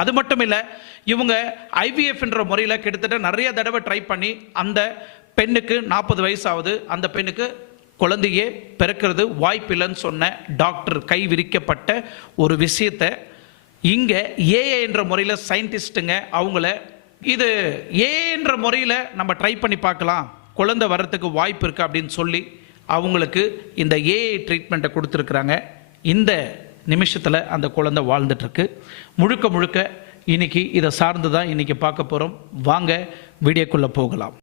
அது மட்டும் இல்லை, இவங்க ஐவிஎஃப் என்ற முறையில் கிட்டத்தட்ட நிறைய தடவை ட்ரை பண்ணி அந்த பெண்ணுக்கு 40 வயசு ஆகுது, அந்த பெண்ணுக்கு குழந்தையே பிறக்கிறது வாய்ப்பில்லைன்னு சொன்ன டாக்டர் கை விரிக்கப்பட்ட ஒரு விஷயத்தை இங்கே ஏஏ என்ற முறையில் சயின்டிஸ்ட்டுங்க அவங்கள இது ஏஏ என்ற முறையில் நம்ம ட்ரை பண்ணி பார்க்கலாம், குழந்தை வர்றதுக்கு வாய்ப்பு இருக்குது அப்படின்னு சொல்லி அவங்களுக்கு இந்த ஏஏ ட்ரீட்மெண்ட்டை கொடுத்துருக்குறாங்க. இந்த நிமிஷத்தில் அந்த குழந்தை வாழ்ந்துட்டுருக்கு. முழுக்க முழுக்க இன்னைக்கு இதை சார்ந்து தான் இன்னைக்கு பார்க்க போகிறோம். வாங்க வீடியோக்குள்ளே போகலாம்.